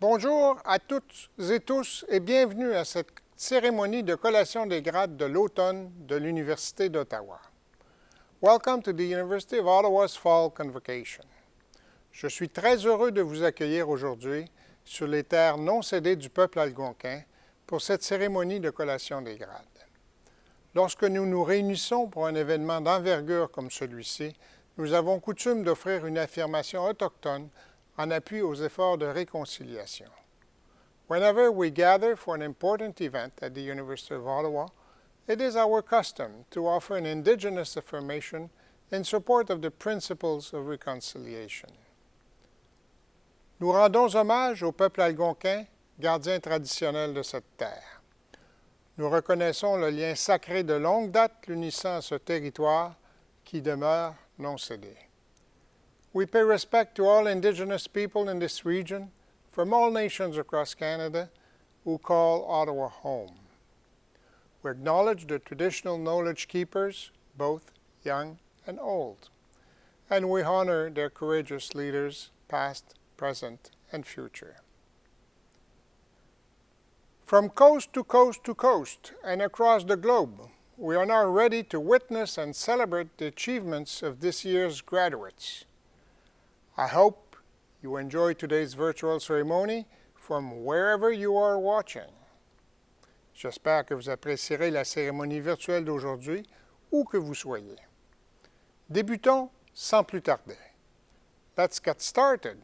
Bonjour à toutes et tous et bienvenue à cette cérémonie de collation des grades de l'automne de l'Université d'Ottawa. Welcome to the University of Ottawa's Fall Convocation. Je suis très heureux de vous accueillir aujourd'hui sur les terres non cédées du peuple algonquin pour cette cérémonie de collation des grades. Lorsque nous nous réunissons pour un événement d'envergure comme celui-ci, nous avons coutume d'offrir une affirmation autochtone en appui aux efforts de réconciliation. Whenever we gather for an important event at the University of Ottawa, it is our custom to offer an Indigenous affirmation in support of the principles of reconciliation. Nous rendons hommage au peuple algonquin, gardien traditionnel de cette terre. Nous reconnaissons le lien sacré de longue date l'unissant à ce territoire qui demeure non cédé. We pay respect to all Indigenous people in this region from all nations across Canada who call Ottawa home. We acknowledge the traditional knowledge keepers, both young and old, and we honor their courageous leaders, past, present, and future. From coast to coast to coast and across the globe, we are now ready to witness and celebrate the achievements of this year's graduates. I hope you enjoy today's virtual ceremony from wherever you are watching. J'espère que vous apprécierez la cérémonie virtuelle d'aujourd'hui, où que vous soyez. Débutons sans plus tarder. Let's get started.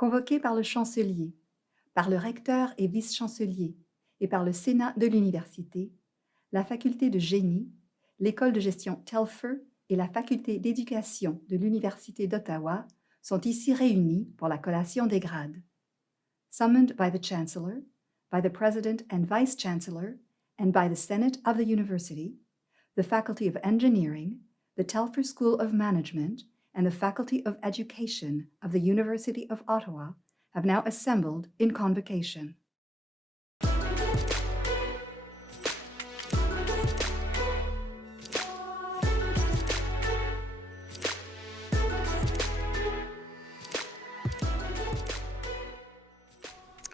Convoqué par le chancelier, par le recteur et vice-chancelier et par le Sénat de l'Université, la faculté de génie, l'école de gestion Telfer et la faculté d'éducation de l'Université d'Ottawa sont ici réunis pour la collation des grades. Summoned by the Chancellor, by the President and Vice-Chancellor, and by the Senate of the University, the Faculty of Engineering, the Telfer School of Management, and the Faculty of Education of the University of Ottawa have now assembled in convocation.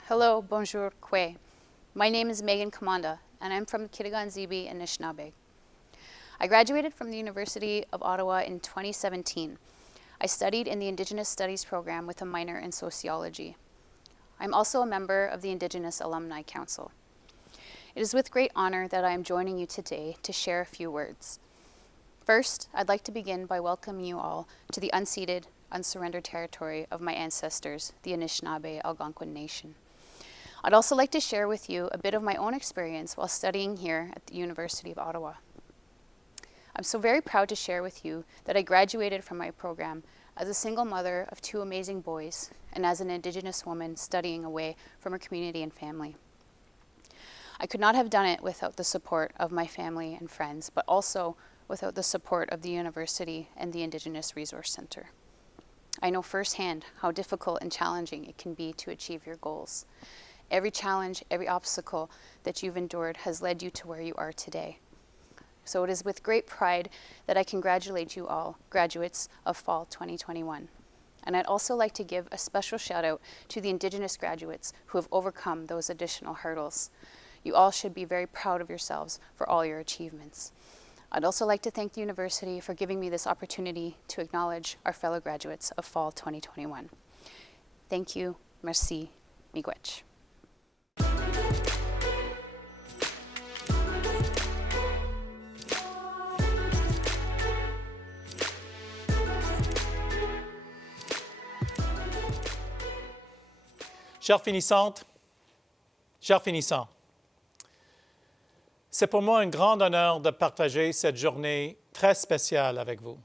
Hello, bonjour, kwe. My name is Megan Kamanda, and I'm from Kitigan-Zibi and Anishinaabe. I graduated from the University of Ottawa in 2017. I studied in the Indigenous Studies program with a minor in sociology. I'm also a member of the Indigenous Alumni Council. It is with great honor that I am joining you today to share a few words. First, I'd like to begin by welcoming you all to the unceded, unsurrendered territory of my ancestors, the Anishinaabe Algonquin Nation. I'd also like to share with you a bit of my own experience while studying here at the University of Ottawa. I'm so very proud to share with you that I graduated from my program as a single mother of two amazing boys and as an Indigenous woman studying away from her community and family. I could not have done it without the support of my family and friends, but also without the support of the university and the Indigenous Resource Center. I know firsthand how difficult and challenging it can be to achieve your goals. Every challenge, every obstacle that you've endured has led you to where you are today. So it is with great pride that I congratulate you all, graduates of Fall 2021. And I'd also like to give a special shout out to the Indigenous graduates who have overcome those additional hurdles. You all should be very proud of yourselves for all your achievements. I'd also like to thank the university for giving me this opportunity to acknowledge our fellow graduates of Fall 2021. Thank you. Merci. Miigwech. Chères finissantes, chers finissants, c'est pour moi un grand honneur de partager cette journée très spéciale avec vous.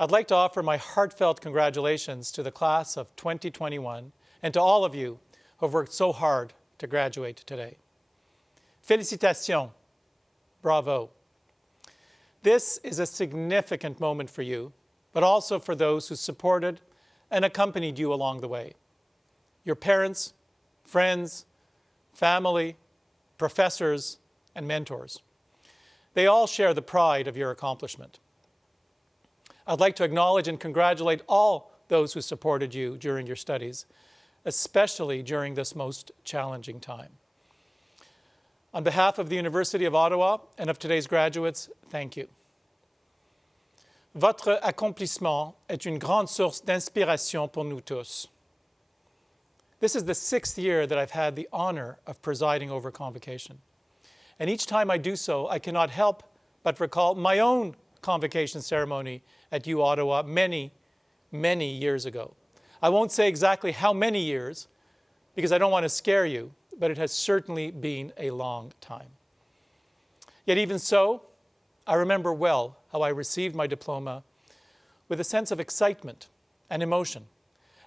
I'd like to offer my heartfelt congratulations to the class of 2021 and to all of you who have worked so hard to graduate today. Félicitations, bravo. This is a significant moment for you, but also for those who supported and accompanied you along the way. Your parents, friends, family, professors, and mentors. They all share the pride of your accomplishment. I'd like to acknowledge and congratulate all those who supported you during your studies, especially during this most challenging time. On behalf of the University of Ottawa and of today's graduates, thank you. Votre accomplissement est une grande source d'inspiration pour nous tous. This is the 6th year that I've had the honor of presiding over Convocation. And each time I do so, I cannot help but recall my own Convocation ceremony at U Ottawa many, many years ago. I won't say exactly how many years, because I don't want to scare you, but it has certainly been a long time. Yet even so, I remember well how I received my diploma with a sense of excitement and emotion,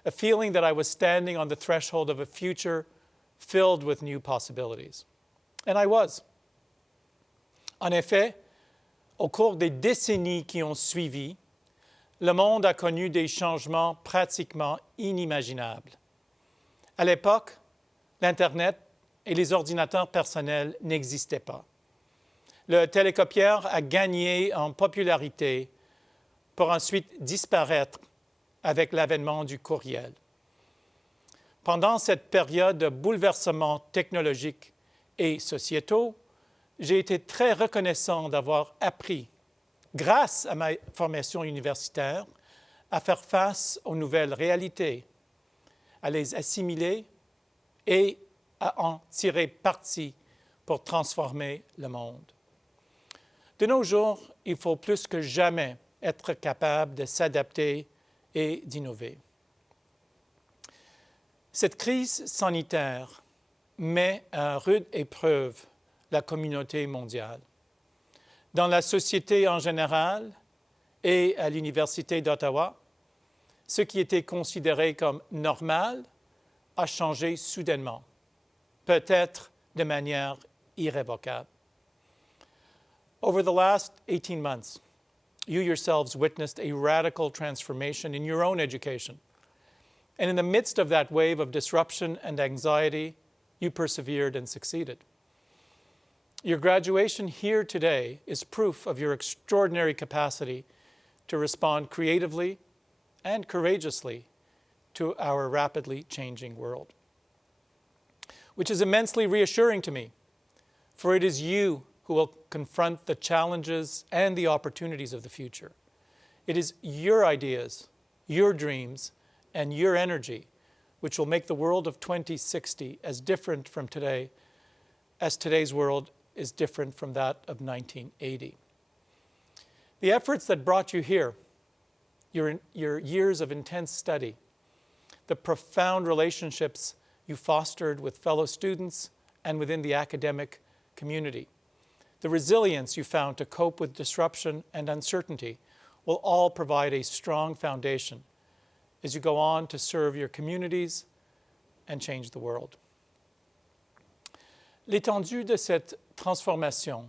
a feeling that I was standing on the threshold of a future filled with new possibilities. And I was. En effet, au cours des décennies qui ont suivi, le monde a connu des changements pratiquement inimaginables. À l'époque, l'Internet et les ordinateurs personnels n'existaient pas. Le télécopieur a gagné en popularité pour ensuite disparaître avec l'avènement du courriel. Pendant cette période de bouleversements technologiques et sociétaux, j'ai été très reconnaissant d'avoir appris, grâce à ma formation universitaire, à faire face aux nouvelles réalités, à les assimiler et à en tirer parti pour transformer le monde. De nos jours, il faut plus que jamais être capable de s'adapter et d'innover. Cette crise sanitaire met à rude épreuve la communauté mondiale. Dans la société en général et à l'Université d'Ottawa, ce qui était considéré comme normal a changé soudainement, peut-être de manière irrévocable. Over the last 18 months, you yourselves witnessed a radical transformation in your own education. And in the midst of that wave of disruption and anxiety, you persevered and succeeded. Your graduation here today is proof of your extraordinary capacity to respond creatively and courageously to our rapidly changing world, which is immensely reassuring to me, for it is you who will confront the challenges and the opportunities of the future. It is your ideas, your dreams, and your energy which will make the world of 2060 as different from today as today's world is different from that of 1980. The efforts that brought you here, your years of intense study, the profound relationships you fostered with fellow students and within the academic community, the resilience you found to cope with disruption and uncertainty will all provide a strong foundation as you go on to serve your communities and change the world. L'étendue de cette transformation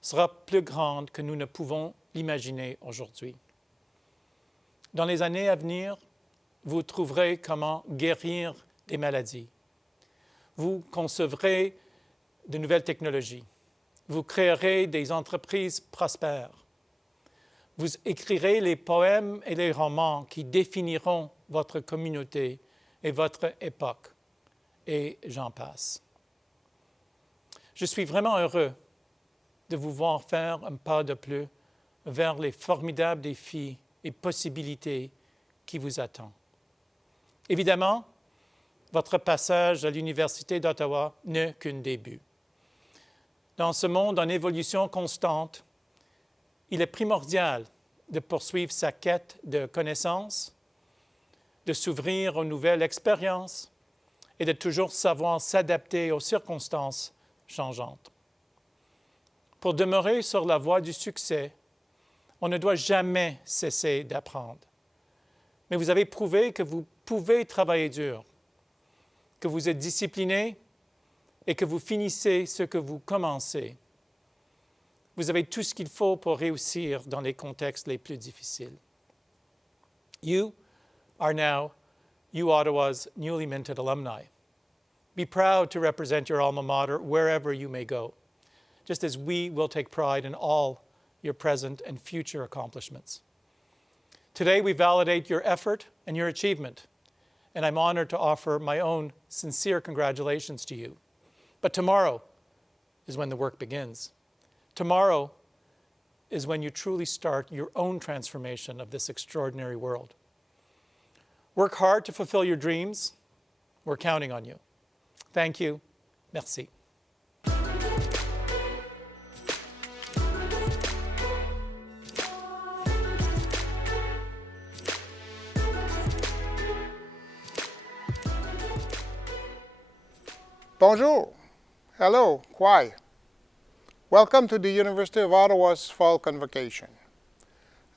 sera plus grande que nous ne pouvons l'imaginer aujourd'hui. Dans les années à venir, vous trouverez comment guérir des maladies. Vous concevrez de nouvelles technologies. Vous créerez des entreprises prospères. Vous écrirez les poèmes et les romans qui définiront votre communauté et votre époque. Et j'en passe. Je suis vraiment heureux de vous voir faire un pas de plus vers les formidables défis et possibilités qui vous attendent. Évidemment, votre passage à l'Université d'Ottawa n'est qu'un début. Dans ce monde en évolution constante, il est primordial de poursuivre sa quête de connaissances, de s'ouvrir aux nouvelles expériences et de toujours savoir s'adapter aux circonstances changeantes. Pour demeurer sur la voie du succès, on ne doit jamais cesser d'apprendre. Mais vous avez prouvé que vous pouvez travailler dur, que vous êtes discipliné et que vous finissez ce que vous commencez. Vous avez tout ce qu'il faut pour réussir dans les contextes les plus difficiles. You are now UOttawa's newly minted alumni. Be proud to represent your alma mater wherever you may go, just as we will take pride in all your present and future accomplishments. Today, we validate your effort and your achievement, and I'm honored to offer my own sincere congratulations to you. But tomorrow is when the work begins. Tomorrow is when you truly start your own transformation of this extraordinary world. Work hard to fulfill your dreams. We're counting on you. Thank you. Merci. Bonjour. Hello, Kwai. Welcome to the University of Ottawa's Fall Convocation.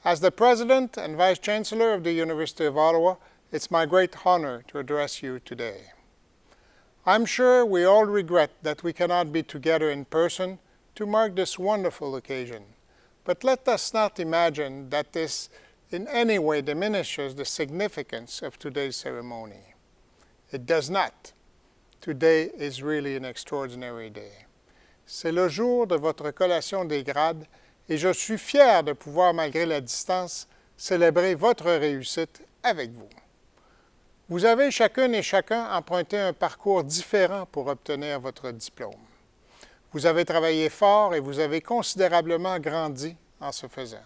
As the President and Vice Chancellor of the University of Ottawa, it's my great honor to address you today. I'm sure we all regret that we cannot be together in person to mark this wonderful occasion, but let us not imagine that this in any way diminishes the significance of today's ceremony. It does not. Today is really an extraordinary day. C'est le jour de votre collation des grades et je suis fier de pouvoir, malgré la distance, célébrer votre réussite avec vous. Vous avez chacune et chacun emprunté un parcours différent pour obtenir votre diplôme. Vous avez travaillé fort et vous avez considérablement grandi en ce faisant.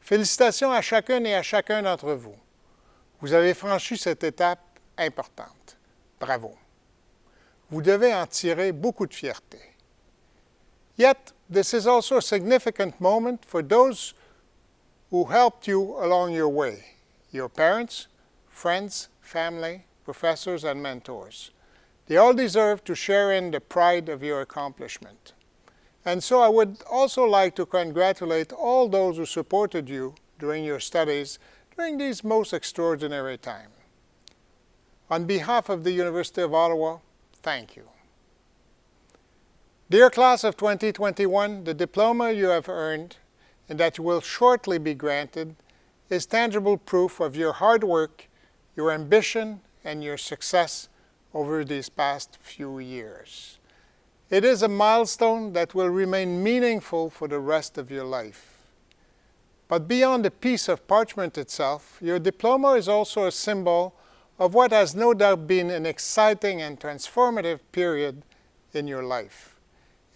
Félicitations à chacune et à chacun d'entre vous. Vous avez franchi cette étape importante. Bravo. Vous devez en tirer beaucoup de fierté. Yet, this is also a significant moment for those who helped you along your way, your parents, friends, family, professors, and mentors. They all deserve to share in the pride of your accomplishment. And so I would also like to congratulate all those who supported you during your studies during these most extraordinary times. On behalf of the University of Ottawa, thank you. Dear Class of 2021, the diploma you have earned and that you will shortly be granted is tangible proof of your hard work, your ambition, and your success over these past few years. It is a milestone that will remain meaningful for the rest of your life. But beyond the piece of parchment itself, your diploma is also a symbol of what has no doubt been an exciting and transformative period in your life.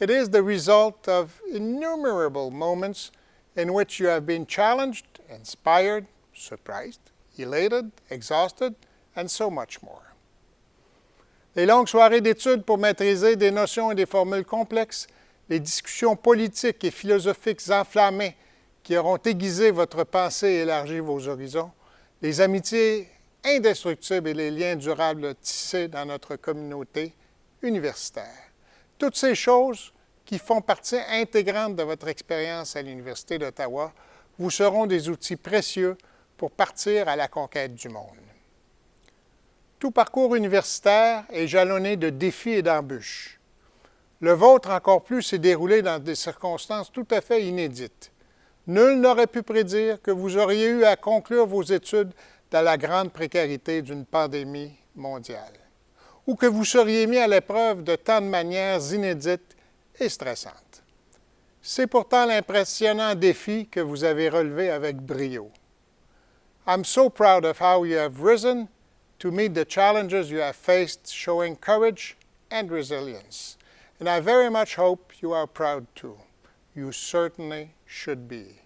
It is the result of innumerable moments in which you have been challenged, inspired, surprised, elated, exhausted, and so much more. Les longues soirées d'études pour maîtriser des notions et des formules complexes, les discussions politiques et philosophiques enflammées qui auront aiguisé votre pensée et élargi vos horizons, les amitiés indestructibles et les liens durables tissés dans notre communauté universitaire. Toutes ces choses qui font partie intégrante de votre expérience à l'Université d'Ottawa vous seront des outils précieux pour partir à la conquête du monde. Tout parcours universitaire est jalonné de défis et d'embûches. Le vôtre encore plus s'est déroulé dans des circonstances tout à fait inédites. Nul n'aurait pu prédire que vous auriez eu à conclure vos études dans la grande précarité d'une pandémie mondiale. ou que vous seriez mis à l'épreuve de tant de manières inédites et stressantes. C'est pourtant l'impressionnant défi que vous avez relevé avec brio. I'm so proud of how you have risen to meet the challenges you have faced, showing courage and resilience. And I very much hope you are proud too. You certainly should be.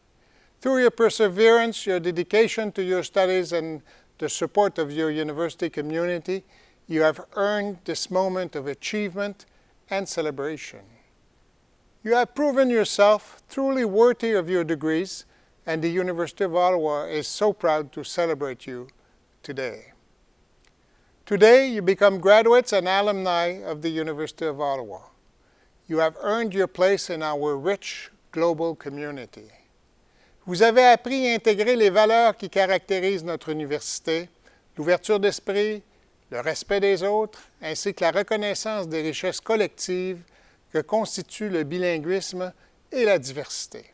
Through your perseverance, your dedication to your studies, and the support of your university community, you have earned this moment of achievement and celebration. You have proven yourself truly worthy of your degrees, and the University of Ottawa is so proud to celebrate you today. Today, you become graduates and alumni of the University of Ottawa. You have earned your place in our rich global community. Vous avez appris à intégrer les valeurs qui caractérisent notre université, l'ouverture d'esprit, le respect des autres, ainsi que la reconnaissance des richesses collectives que constituent le bilinguisme et la diversité.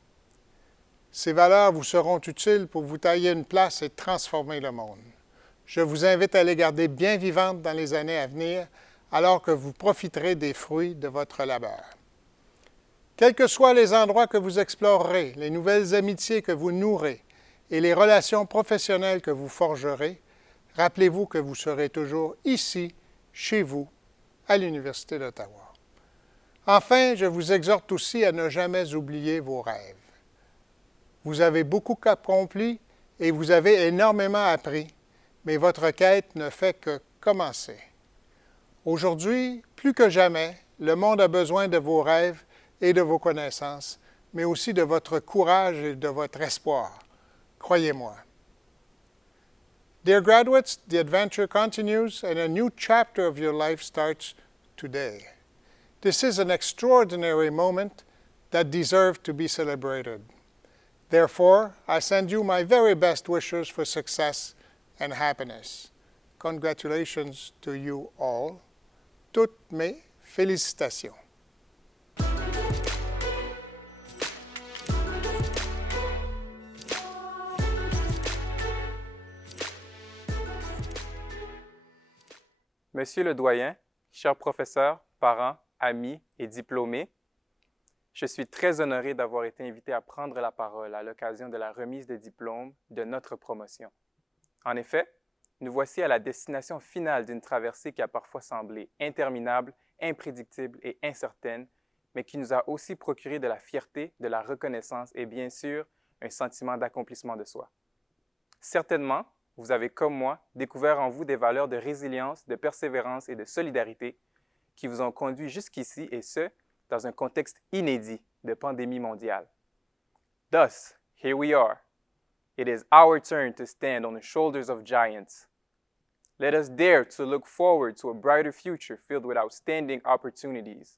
Ces valeurs vous seront utiles pour vous tailler une place et transformer le monde. Je vous invite à les garder bien vivantes dans les années à venir, alors que vous profiterez des fruits de votre labeur. Quels que soient les endroits que vous explorerez, les nouvelles amitiés que vous nourrez et les relations professionnelles que vous forgerez, rappelez-vous que vous serez toujours ici, chez vous, à l'Université d'Ottawa. Enfin, je vous exhorte aussi à ne jamais oublier vos rêves. Vous avez beaucoup accompli et vous avez énormément appris, mais votre quête ne fait que commencer. Aujourd'hui, plus que jamais, le monde a besoin de vos rêves et de vos connaissances, mais aussi de votre courage et de votre espoir. Croyez-moi. Dear graduates, the adventure continues and a new chapter of your life starts today. This is an extraordinary moment that deserves to be celebrated. Therefore, I send you my very best wishes for success and happiness. Congratulations to you all. Toutes mes félicitations. Monsieur le doyen, chers professeurs, parents, amis et diplômés, je suis très honoré d'avoir été invité à prendre la parole à l'occasion de la remise des diplômes de notre promotion. En effet, nous voici à la destination finale d'une traversée qui a parfois semblé interminable, imprédictible et incertaine, mais qui nous a aussi procuré de la fierté, de la reconnaissance et bien sûr, un sentiment d'accomplissement de soi. Certainement, vous avez, comme moi, découvert en vous des valeurs de résilience, de persévérance et de solidarité qui vous ont conduit jusqu'ici, et ce, dans un contexte inédit de pandémie mondiale. Thus, here we are. It is our turn to stand on the shoulders of giants. Let us dare to look forward to a brighter future filled with outstanding opportunities.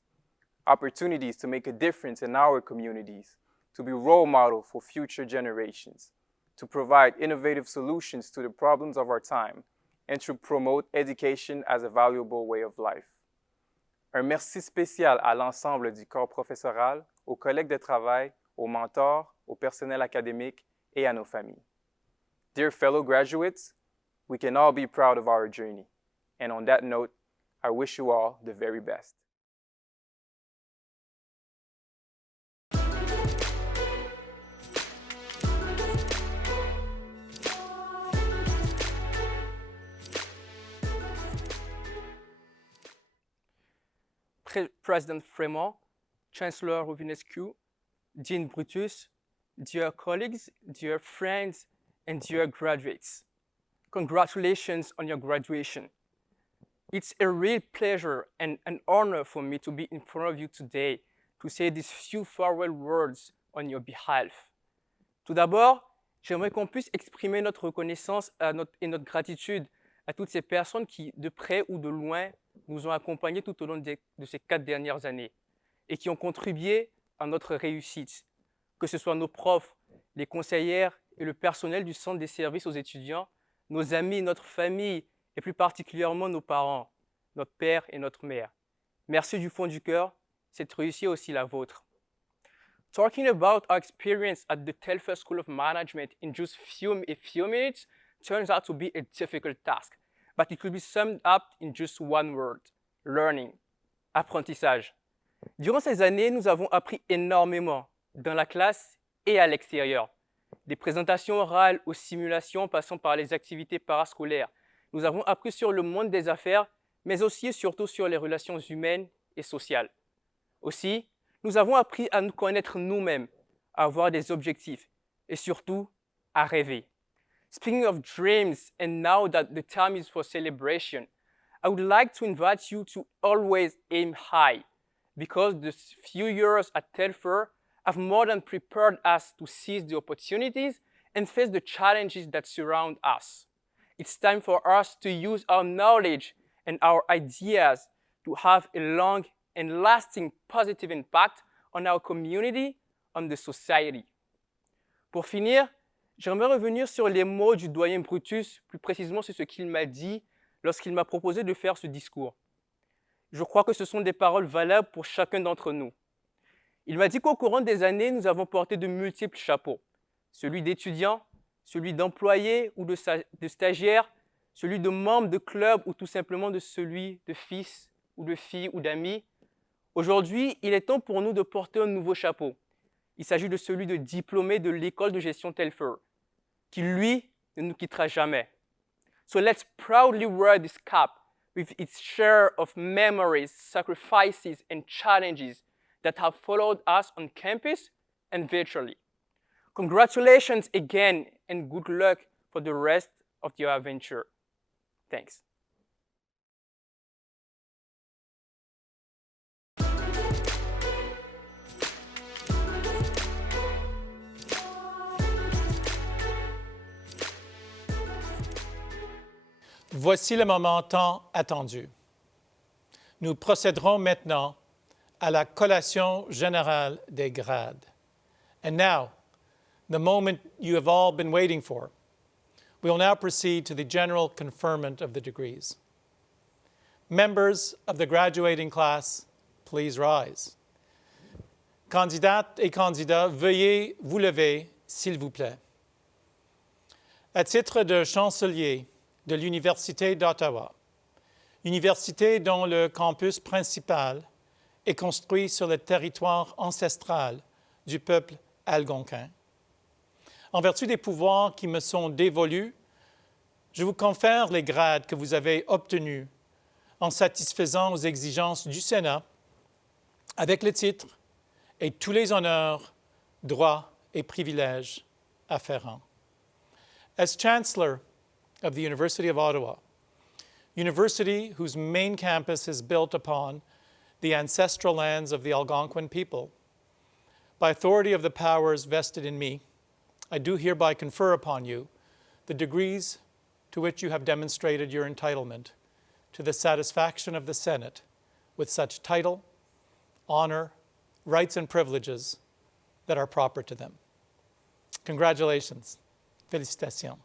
Opportunities to make a difference in our communities, to be role models for future generations, to provide innovative solutions to the problems of our time, and to promote education as a valuable way of life. Un merci spécial à l'ensemble du corps professoral, aux collègues de travail, aux mentors, au personnel académique et à nos familles. Dear fellow graduates, we can all be proud of our journey. And on that note, I wish you all the very best. President Fremont, Chancellor Rovinescu, Dean Brutus, dear colleagues, dear friends, and dear graduates. Congratulations on your graduation. It's a real pleasure and an honor for me to be in front of you today to say these few farewell words on your behalf. Tout d'abord, j'aimerais qu'on puisse exprimer notre reconnaissance et notre gratitude à toutes ces personnes qui, de près ou de loin, nous ont accompagnés tout au long de ces 4 dernières années et qui ont contribué à notre réussite, que ce soit nos profs, les conseillères et le personnel du Centre des services aux étudiants, nos amis, notre famille et plus particulièrement nos parents, notre père et notre mère. Merci du fond du cœur, cette réussite est aussi la vôtre. Talking about our experience at the Telfair School of Management in just a few minutes turns out to be a difficult task. but it could be summed up in just one word: learning, apprentissage. Durant ces années, nous avons appris énormément, dans la classe et à l'extérieur. Des présentations orales aux simulations passant par les activités parascolaires. Nous avons appris sur le monde des affaires, mais aussi et surtout sur les relations humaines et sociales. Aussi, nous avons appris à nous connaître nous-mêmes, à avoir des objectifs et surtout à rêver. Speaking of dreams, and now that the time is for celebration, I would like to invite you to always aim high, because the few years at Telfer have more than prepared us to seize the opportunities and face the challenges that surround us. It's time for us to use our knowledge and our ideas to have a long and lasting positive impact on our community, on the society. Pour finir, j'aimerais revenir sur les mots du doyen Brutus, plus précisément sur ce qu'il m'a dit lorsqu'il m'a proposé de faire ce discours. Je crois que ce sont des paroles valables pour chacun d'entre nous. Il m'a dit qu'au courant des années, nous avons porté de multiples chapeaux. Celui d'étudiant, celui d'employé ou de stagiaire, celui de membre de club ou tout simplement de celui de fils ou de fille ou d'amis. Aujourd'hui, il est temps pour nous de porter un nouveau chapeau. Il s'agit de celui de diplômé de l'école de gestion Telfer, qui lui ne nous quittera jamais. So let's proudly wear this cap with its share of memories, sacrifices, and challenges that have followed us on campus and virtually. Congratulations again and good luck for the rest of your adventure. Thanks. Voici le moment tant attendu. Nous procéderons maintenant à la collation générale des grades. And now, the moment you have all been waiting for. We will now proceed to the general conferment of the degrees. Members of the graduating class, please rise. Candidates et candidats, veuillez vous lever, s'il vous plaît. À titre de chancelier de l'Université d'Ottawa, université dont le campus principal est construit sur le territoire ancestral du peuple algonquin. En vertu des pouvoirs qui me sont dévolus, je vous confère les grades que vous avez obtenus en satisfaisant aux exigences du Sénat avec le titre et tous les honneurs, droits et privilèges afférents. As Chancellor of the University of Ottawa, university whose main campus is built upon the ancestral lands of the Algonquin people, by authority of the powers vested in me, I do hereby confer upon you the degrees to which you have demonstrated your entitlement to the satisfaction of the Senate with such title, honor, rights, and privileges that are proper to them. Congratulations. Félicitations.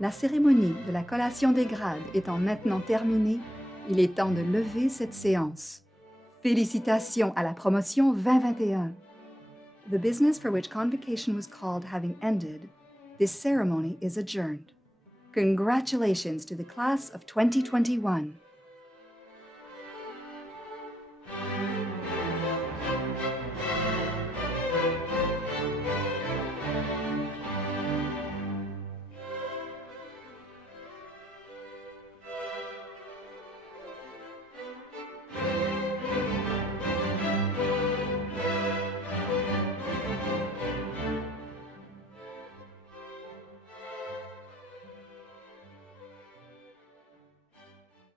La cérémonie de la collation des grades étant maintenant terminée, il est temps de lever cette séance. Félicitations à la promotion 2021. The business for which convocation was called having ended, this ceremony is adjourned. Congratulations to the class of 2021.